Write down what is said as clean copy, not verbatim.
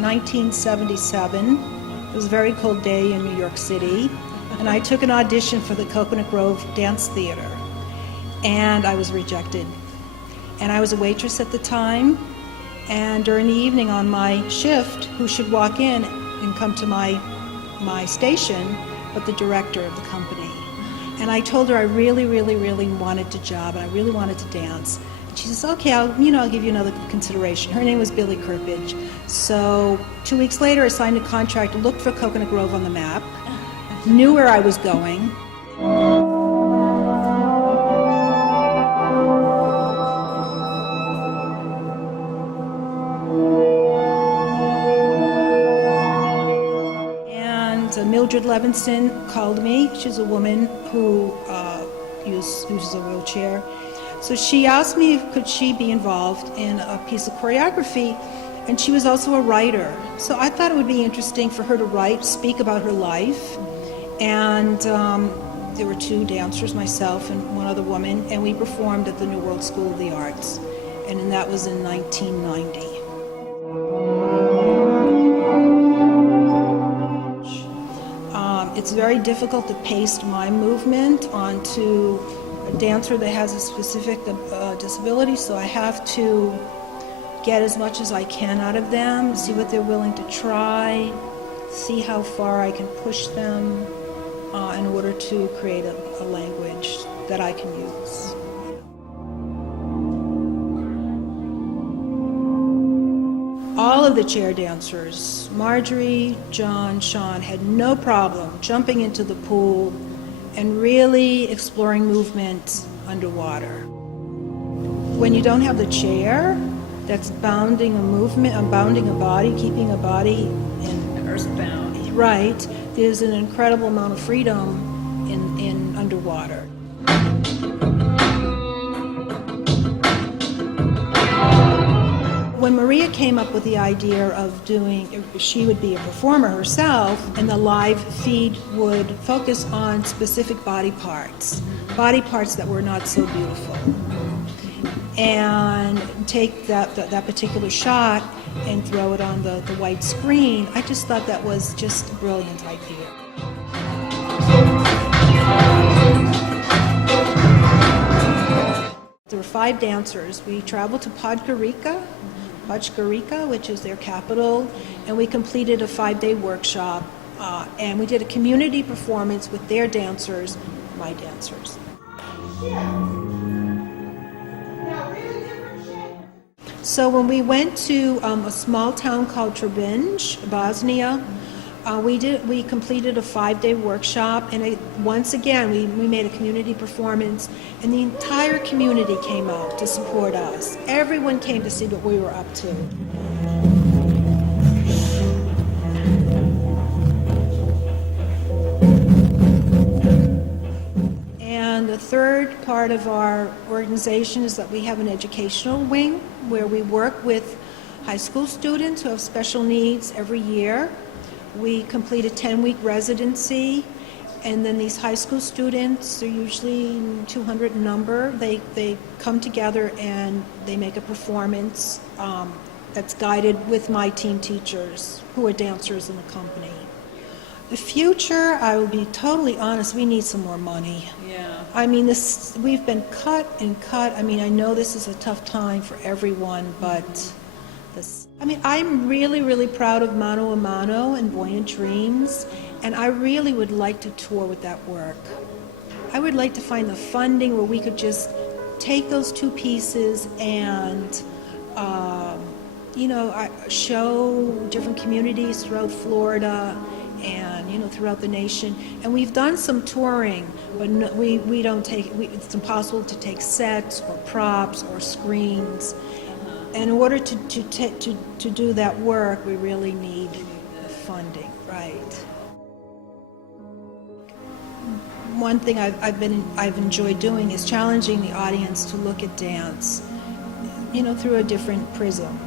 1977. It was a very cold day in New York City, and I took an audition for the Coconut Grove Dance Theater, and I was rejected. And I was a waitress at the time, and during the evening on my shift, who should walk in and come to my station but the director of the company. And I told her I really wanted the job, and I really wanted to dance. And she says, okay, I'll give you another consideration. Her name was Billy Kirpage. So 2 weeks later, I signed a contract, looked for Coconut Grove on the map, knew where I was going. Mildred Levinson called me. She's a woman who uses a wheelchair. So she asked me if could she be involved in a piece of choreography, and she was also a writer. So I thought it would be interesting for her to speak about her life. And there were two dancers, myself and one other woman, and we performed at the New World School of the Arts, and that was in 1990. It's very difficult to paste my movement onto a dancer that has a specific disability, so I have to get as much as I can out of them, see what they're willing to try, see how far I can push them in order to create a language that I can use. All of the chair dancers, Marjorie, John, Sean, had no problem jumping into the pool and really exploring movement underwater. When you don't have the chair that's bounding a movement, bounding a body, keeping a body in earthbound. Right, there's an incredible amount of freedom in underwater. When Maria came up with the idea of she would be a performer herself, and the live feed would focus on specific body parts that were not so beautiful, and take that particular shot and throw it on the white screen. I just thought that was just a brilliant idea. There were 5 dancers. We traveled to Podgorica, which is their capital, and we completed a 5-day workshop, and we did a community performance with their dancers, my dancers. So when we went to a small town called Trebinje, Bosnia, we completed a 5-day workshop, and once again we made a community performance, and the entire community came out to support us. Everyone came to see what we were up to. And the third part of our organization is that we have an educational wing where we work with high school students who have special needs every year. We complete a 10-week residency, and then these high school students, they're usually 200 in number, they come together and they make a performance that's guided with my team teachers who are dancers in the company. The future, I will be totally honest, we need some more money. Yeah. I mean, we've been cut and cut. I mean, I know this is a tough time for everyone, but I'm really proud of Mano a Mano and Buoyant Dreams, and I really would like to tour with that work. I would like to find the funding where we could just take those 2 pieces and show different communities throughout Florida and throughout the nation. And we've done some touring, but we don't take. It's impossible to take sets or props or screens. And in order to do that work, we really need funding, right? One thing I've enjoyed doing is challenging the audience to look at dance, through a different prism.